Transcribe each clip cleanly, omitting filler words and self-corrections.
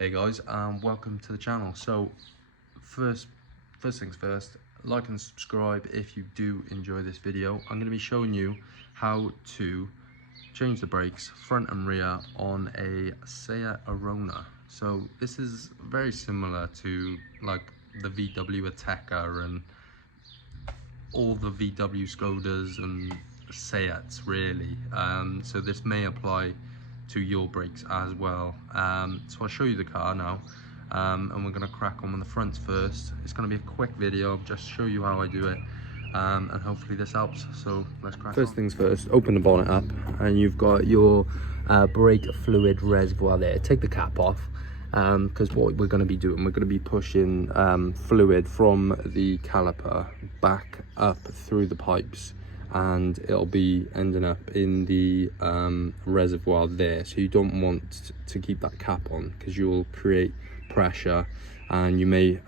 Hey guys, welcome to the channel. So first things first, like and subscribe if you do enjoy this video. I'm going to be showing you how to change the brakes front and rear on a Seat Arona. So this is very similar to like the VW Ateca and all the VW Skodas and Seats really. So this may apply to your brakes as well. So I'll show you the car now, and we're going to crack on with the fronts first. It's going to be a quick video, just show you how I do it, and hopefully this helps. So let's crack on. First things first, open the bonnet up and you've got your brake fluid reservoir there. Take the cap off, because what we're going to be doing, we're going to be pushing fluid from the caliper back up through the pipes, and it'll be ending up in the reservoir there. So you don't want to keep that cap on because you'll create pressure and you may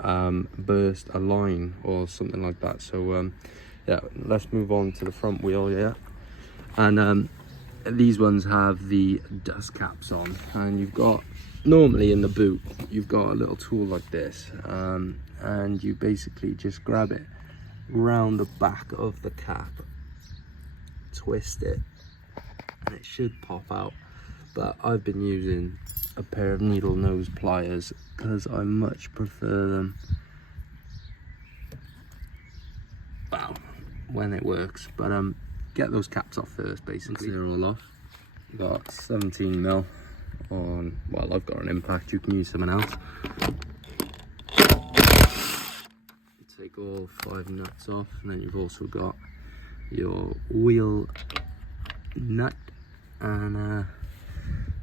burst a line or something like that. So yeah, let's move on to the front wheel here. And these ones have the dust caps on, and you've got, normally in the boot you've got a little tool like this, and you basically just grab it round the back of the cap, twist it, and it should pop out. But I've been using a pair of needle nose pliers because I much prefer them, well, when it works. But get those caps off first. Basically they're all off. Got 17mm on, well, I've got an impact, you can use something else. Take all 5 nuts off, and then you've also got your wheel nut, and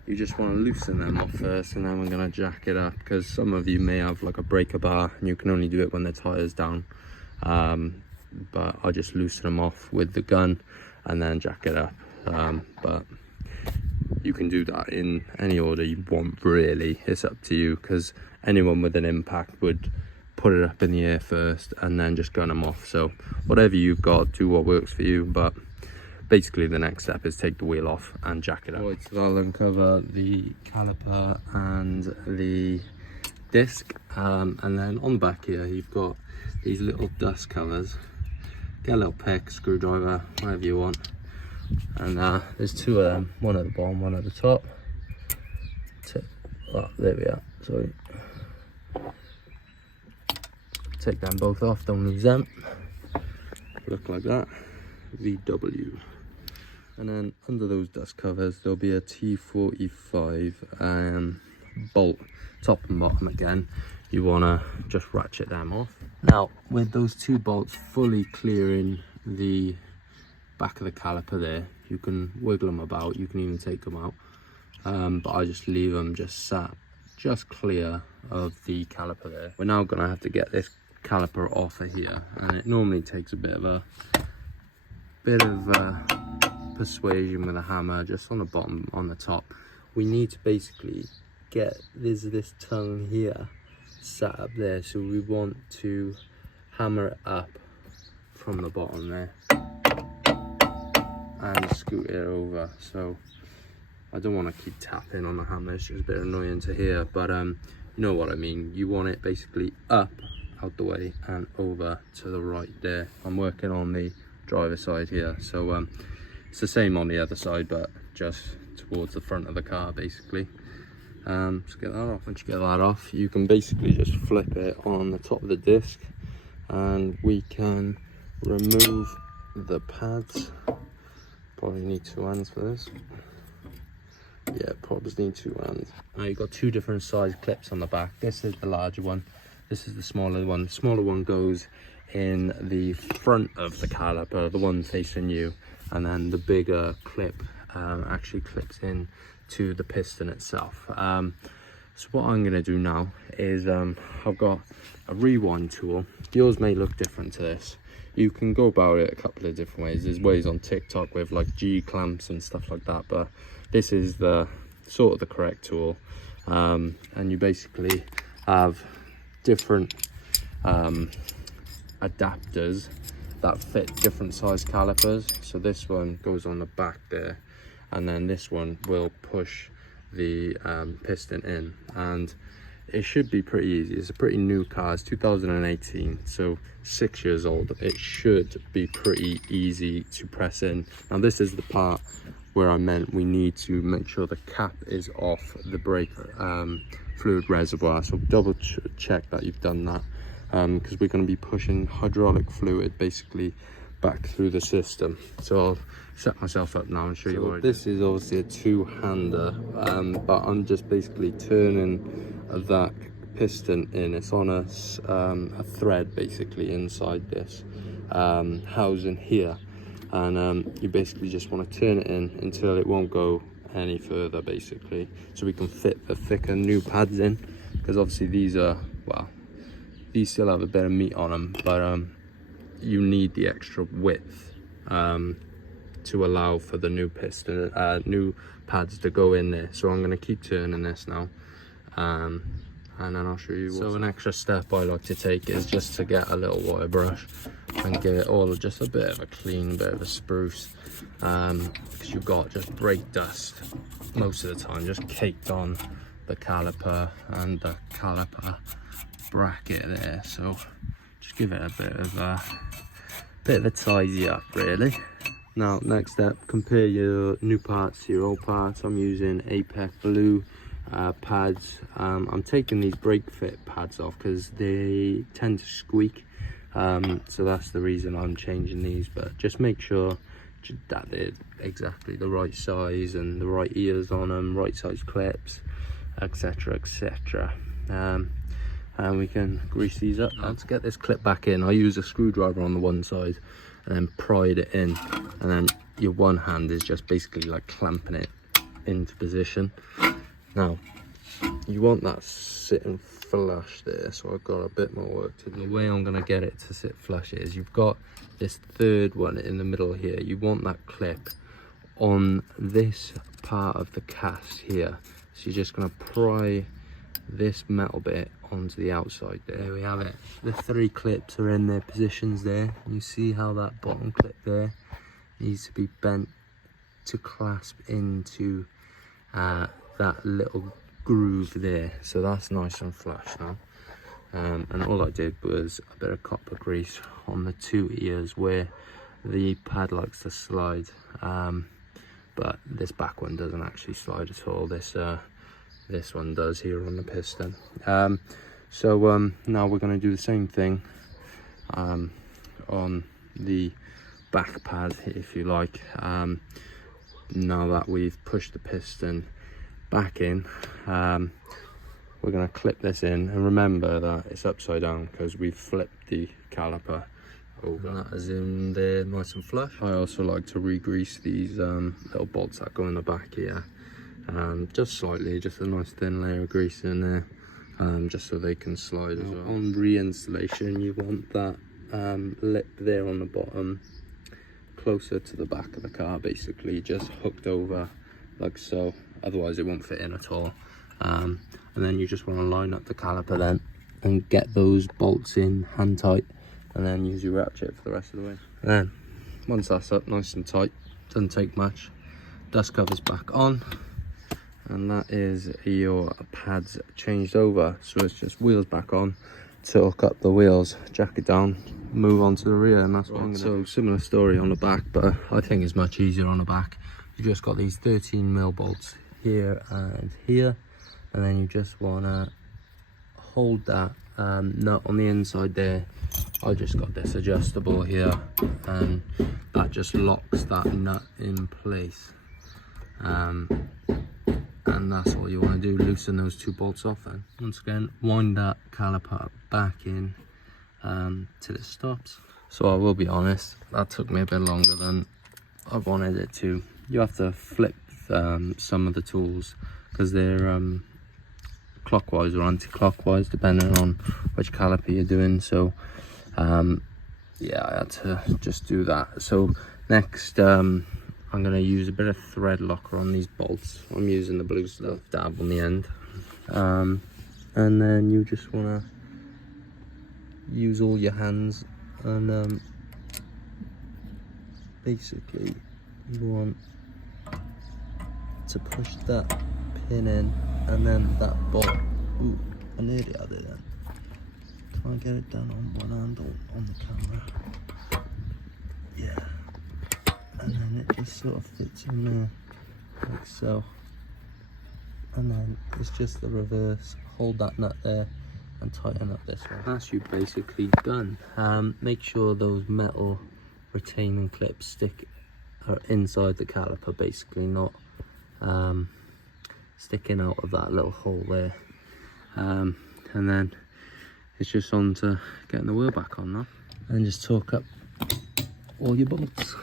you just want to loosen them off first, and then we're going to jack it up, because some of you may have like a breaker bar and you can only do it when the tire's down, but I just loosen them off with the gun and then jack it up. But you can do that in any order you want, really. It's up to you, because anyone with an impact would put it up in the air first and then just gun them off. So whatever you've got, do what works for you. But basically the next step is take the wheel off and jack it up. Right, so I'll uncover the caliper and the disc, and then on the back here you've got these little dust covers. Get a little pick, screwdriver, whatever you want, and there's 2 of them, one at the bottom, one at the top. Oh, there we are, sorry. Take them both off, don't lose them. Look like that, VW. And then under those dust covers there'll be a T45 bolt, top and bottom. Again, you want to just ratchet them off. Now with those 2 bolts fully clearing the back of the caliper there, you can wiggle them about, you can even take them out, but I just leave them just sat just clear of the caliper there. We're now going to have to get this caliper off of here, and it normally takes a bit of persuasion with a hammer, just on the bottom, on the top. We need to basically get this tongue here sat up there, so we want to hammer it up from the bottom there and scoot it over. So I don't want to keep tapping on the hammer, it's just a bit annoying to hear, but you know what I mean. You want it basically up, out the way, and over to the right there. I'm working on the driver's side here, so it's the same on the other side, but just towards the front of the car basically. Let's get that off. Once you get that off, you can basically just flip it on the top of the disc, and we can remove the pads. Probably need 2 hands for this. Yeah, probably need 2 hands. Now you've got 2 different size clips on the back. This is the larger one, this is the smaller one. The smaller one goes in the front of the caliper, the one facing you, and then the bigger clip actually clips in to the piston itself. So what I'm going to do now is I've got a rewind tool. Yours may look different to this. You can go about it a couple of different ways. There's ways on TikTok with like G clamps and stuff like that, but this is the sort of the correct tool. And you basically have different adapters that fit different size calipers. So this one goes on the back there, and then this one will push the piston in, and it should be pretty easy. It's a pretty new car. It's 2018, so 6 years old. It should be pretty easy to press in. Now this is the part where I meant we need to make sure the cap is off the brake fluid reservoir, so double check that you've done that, because we're going to be pushing hydraulic fluid basically back through the system. So I'll set myself up now and show you what this is. Obviously a two-hander, but I'm just basically turning that piston in. It's on a thread basically inside this housing here, and you basically just want to turn it in until it won't go any further basically, so we can fit the thicker new pads in, because obviously these are, well, these still have a bit of meat on them, but you need the extra width to allow for the new piston, new pads to go in there. So I'm going to keep turning this now, and then I'll show you. So an extra step I like to take is just to get a little wire brush and give it all just a bit of a clean, bit of a spruce, because you've got just brake dust most of the time just caked on the caliper and the caliper bracket there. So just give it a bit of a tidy up really. Now next step, compare your new parts to your old parts. I'm using Apex Blue pads. I'm taking these brake fit pads off because they tend to squeak, so that's the reason I'm changing these. But just make sure that they're exactly the right size and the right ears on them, right size clips, etc, etc. And we can grease these up. Now to get this clip back in, I use a screwdriver on the one side and then pried it in, and then your one hand is just basically like clamping it into position. Now you want that sitting flush there, so I've got a bit more work to do. The way I'm going to get it to sit flush is, you've got this third one in the middle here. You want that clip on this part of the cast here, so you're just going to pry this metal bit onto the outside there. There we have it. The 3 clips are in their positions there. You see how that bottom clip there needs to be bent to clasp into that little groove there, so that's nice and flush now. And all I did was a bit of copper grease on the 2 ears where the pad likes to slide, but this back one doesn't actually slide at all. This one does here on the piston. So now we're going to do the same thing on the back pad, if you like. Now that we've pushed the piston back in, we're going to clip this in, and remember that it's upside down because we've flipped the caliper over. That is in there nice and flush. I also like to re-grease these little bolts that go in the back here, just slightly, just a nice thin layer of grease in there, just so they can slide as well. On reinstallation, you want that lip there on the bottom closer to the back of the car, basically just hooked over like so, otherwise it won't fit in at all. And then you just want to line up the caliper then and get those bolts in hand tight, and then use your ratchet for the rest of the way. And then once that's up nice and tight, doesn't take much, dust covers back on, and that is your pads changed over. So it's just wheels back on, to hook up the wheels, jack it down, move on to the rear, and that's what I'm gonna do. So similar story on the back, but I think it's much easier on the back. You just got these 13mm bolts here and here, and then you just want to hold that nut on the inside there. I just got this adjustable here, and that just locks that nut in place, and that's all you want to do. Loosen those 2 bolts off, and once again wind that caliper back in till it stops. So I will be honest, that took me a bit longer than I wanted it to. You have to flip some of the tools because they're clockwise or anti-clockwise depending on which caliper you're doing. So yeah, I had to just do that. So next I'm going to use a bit of thread locker on these bolts. I'm using the blue stuff, dab on the end, and then you just want to use all your hands, and basically you want to push that pin in, and then that bolt. Ooh, I nearly had it then. Can I get it done on one hand on the camera? Yeah. And then it just sort of fits in there, like so. And then it's just the reverse. Hold that nut there and tighten up this one. That's you basically done. Make sure those metal retaining clips are inside the caliper, basically, not sticking out of that little hole there. And then it's just on to getting the wheel back on now, and just torque up all your bolts.